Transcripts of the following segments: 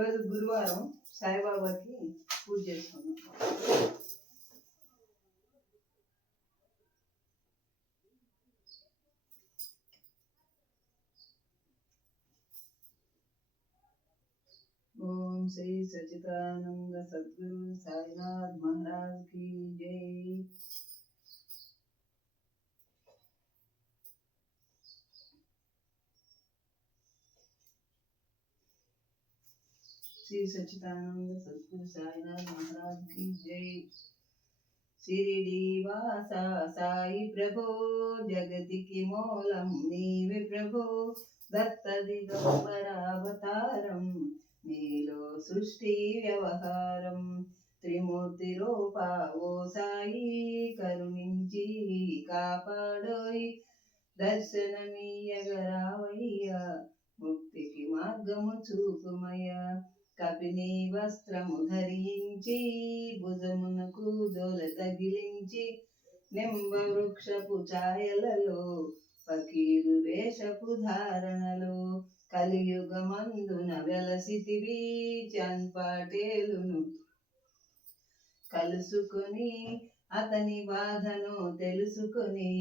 ఈరోజు గురువారం సాయిబాబాకి పూజ చేసుకున్నాం. ఓం శ్రీ సచిదానంద సద్గురు సాయినాథ్ మహారాజ్ की जय। श्री सच्चिदानंद सद्गुरु साईनाथ महाराज की जय। शिरडी वासा साई प्रभो जगतिकी मूलम नीवे प्रभो दत्त दिगंबरावतारम नीलो सृष्टि व्यवहारम त्रिमूर्ति रूपा ओ साई करुणिंची कापाडोई दर्शनमीयगरावయ్యా ముక్తికి మార్గము చూపుమయ్యా కపిని వస్త్రము ధరించి భుజమునకు జోల తగిలించి నింబ వృక్షపు ఛాయలలో ఫకీరు వేషపు ధారణలో కలియుగమందున వెలసితివి చంపాటేలును కలుసుకొని అతని బాధను తెలుసుకొని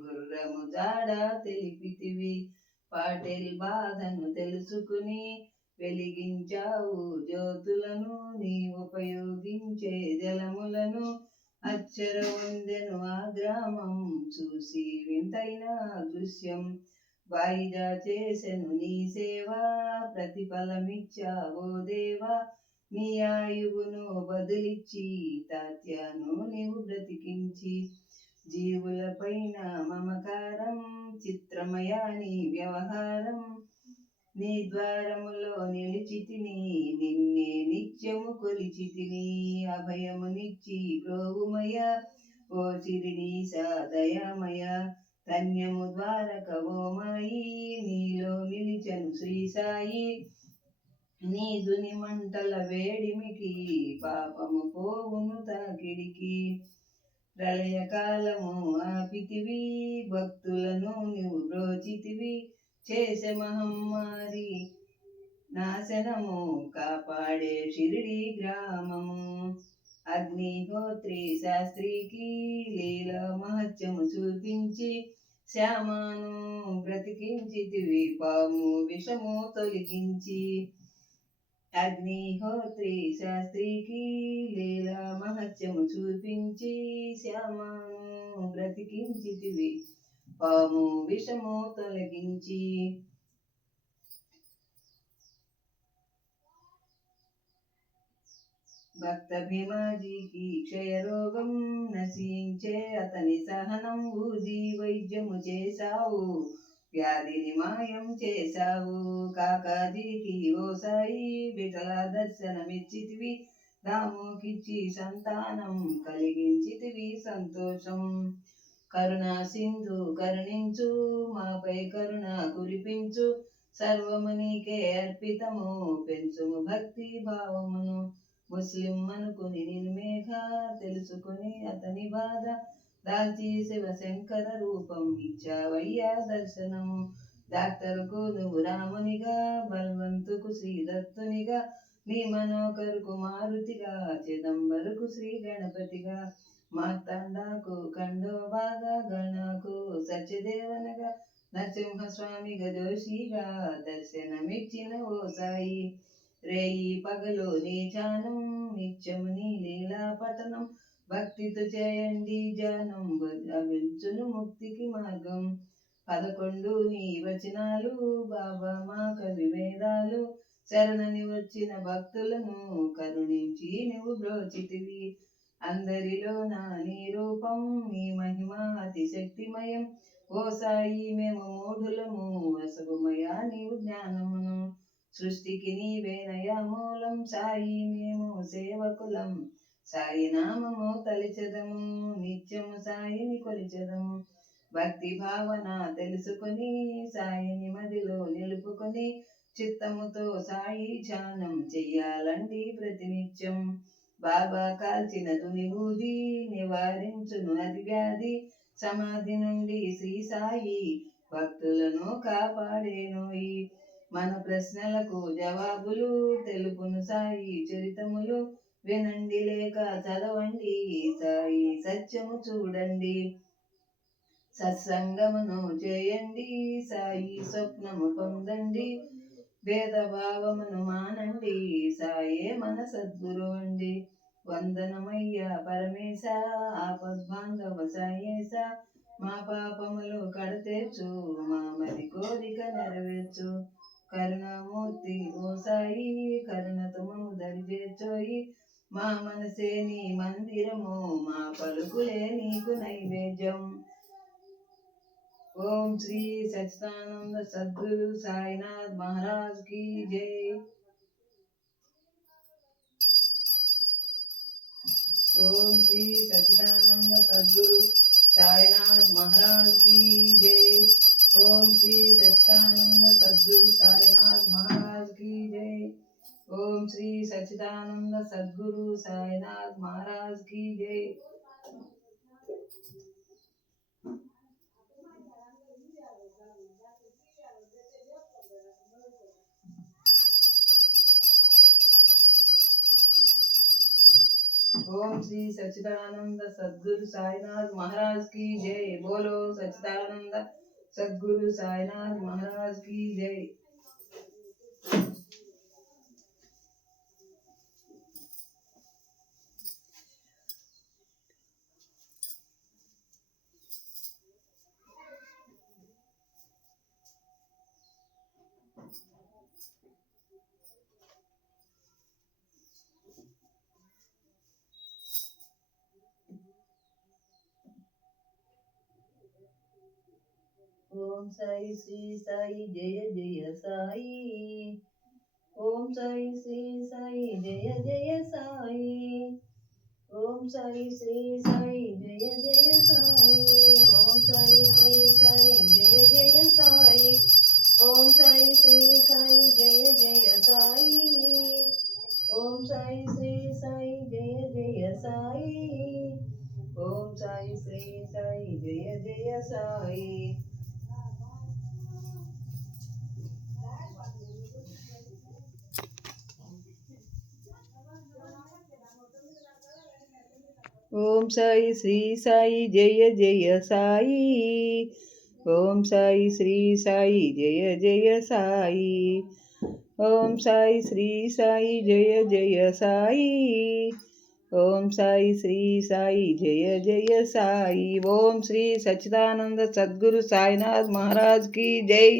గుర్రము జాడ తెలిపితివి పాటేల్ బాధను తెలుసుకుని వెలిగించావు జ్యోతులను నీ ఉపయోగించే జలములను అచ్చర వందెను ఆ గ్రామం చూసి వింతైన దృశ్యం వాయిదా చేసెను నీ సేవ ప్రతిఫలమిచ్చావో దేవా నీ ఆయువును బదిలిచ్చి తాత్యాను నీవు బ్రతికించి జీవుల పైన మమకారం చిత్రమయా నీ వ్యవహారం నీ ద్వారములో నిలిచితిని నిన్నే నిత్యము కొలిచితిని అభయమునిచ్చి ప్రోగుమయ ఓ షిరిడీశా దయామయ ధన్యము ద్వారక ఓ మాయి నీలో నిలిచను శ్రీ సాయి నీ దుని మంటల వేడిమికి పాపము పోవును తాకిడికి ప్రళయకాలము ఆపితివి భక్తులను నీవు బ్రోచితివి చేసే మహమ్మారి నాశనము కాపాడే షిరిడి గ్రామము అగ్నిహోత్రి శాస్త్రికి లీల మహత్యము చూపించి శ్యామాను బ్రతికించితివి పాము విషము తొలగించి అగ్నిహోత్రి శాస్త్రికి లీల మహత్యము చూపించి శ్యామాను బ్రతికించితివి పాము విషము తొలగించి భక్త భీమాజీకి క్షయరోగం నశించే అతని సహనం ఊది వైద్యము చేశావు వ్యాధిని మాయం చేశావు కాకాజీకి ఓ సాయి విఠల దర్శనమిచ్చితివి దామోకిచ్చి సంతానం కలిగించితివి సంతోషం కరుణా సింధు కరుణించు మాపై కరుణ కురిపించు సర్వము నీకే అర్పితము పెంచుము భక్తి భావమును ముస్లిం అనుకుని నిర్మేఘ తెలుసుకుని అతని బాధ దాల్చి శివశంకర రూపం ఇచ్చావయ్యా దర్శనము డాక్టరుకు నువ్వు రామునిగా బల్వంతుకు శ్రీదత్తునిగా నీ మనోకరుకు మారుతిగా చిదంబరుకు శ్రీ గణపతిగా మార్తాండాకు ఖండోబాగా గణకు సత్యదేవనగా నరసింహస్వామిగా జోషిగా దర్శనమిచ్చిన ఓ సాయి రేయి పగలు నీ ధ్యానం నిత్యము నీ లీలా పఠనం భక్తితో చేయండి ధ్యానం లభించును ముక్తికి మార్గం 11 నీ వచనాలు బాబా మా కవి వేదాలు శరణని వచ్చిన భక్తులను కరుణించి నువ్వు బ్రోచితివి అందరిలో నా నీ రూపం నీ మహిమ అతి శక్తిమయం ఓ సాయి మేము మూఢులము వసగుమయా నీవు జ్ఞానమును సృష్టికి నీవేనయా మూలం సాయి మేము సేవకులం సాయి నామము తలిచెదము నిత్యము సాయిని కొలిచెదము భక్తి భావన తెలుసుకొని సాయిని మదిలో నిలుపుకొని చిత్తముతో సాయి ధ్యానం చెయ్యాలండి ప్రతినిత్యం బాబా కాల్చిన తుని ఊది నివారించును అది వ్యాధి సమాధి నుండి శ్రీ సాయి భక్తులను కాపాడేనోయి మన ప్రశ్నలకు జవాబులు తెలుపును సాయి చరితములు. వినండి లేక చదవండి, సాయి సత్యము చూడండి. సత్సంగమును చేయండి, సాయి స్వప్నము పొందండి. భేదభావమును మానండి, సాయే మన సద్గురు అండి. వందనమయ్యా పరమేశ, ఆపద్బాంధవ సాయేశ. మా పాపములు కడతేర్చు, మా మరి కోరిక నెరవేర్చు. కరుణామూర్తి ఓ సాయి, కరుణతో మము దరిచేర్చోయి. మా మనసే నీ మందిరము, మా పలుకులే నీకు నైవేద్యం. ఓం శ్రీ సచ్చిదానంద సద్గురు సాయినాథ్ మహారాజ్ की जय। ओम श्री सच्चिदानंद सद्गुरु साईनाथ महाराज की जय। ओम श्री सच्चिदानंद सद्गुरु साईनाथ महाराज की जय। ओम श्री सच्चिदानंद सद्गुरु साईनाथ महाराज की जय। ओम श्री सच्चिदानंद सद्गुरु साईनाथ महाराज की जय। बोलो सच्चिदानंद सद्गुरु साईनाथ महाराज की जय। ओम साई श्री साई जय जय साई। ओम साई श्री साई जय जय साई। ओम साई श्री साई जय जय साई। ओम साई श्री साई जय जय साई। ओम साई श्री साई जय जय साई। ओम साई श्री साई जय जय साई। ओम साई श्री साई जय जय साई। ओम साई श्री साई जय जय साई। ओम साई श्री साई जय जय साई। ओम साई श्री साई जय जय साई। ओम साई श्री साई जय जय साई। ओम श्री सच्चिदानंद सद्गुरु साईनाथ महाराज की जय।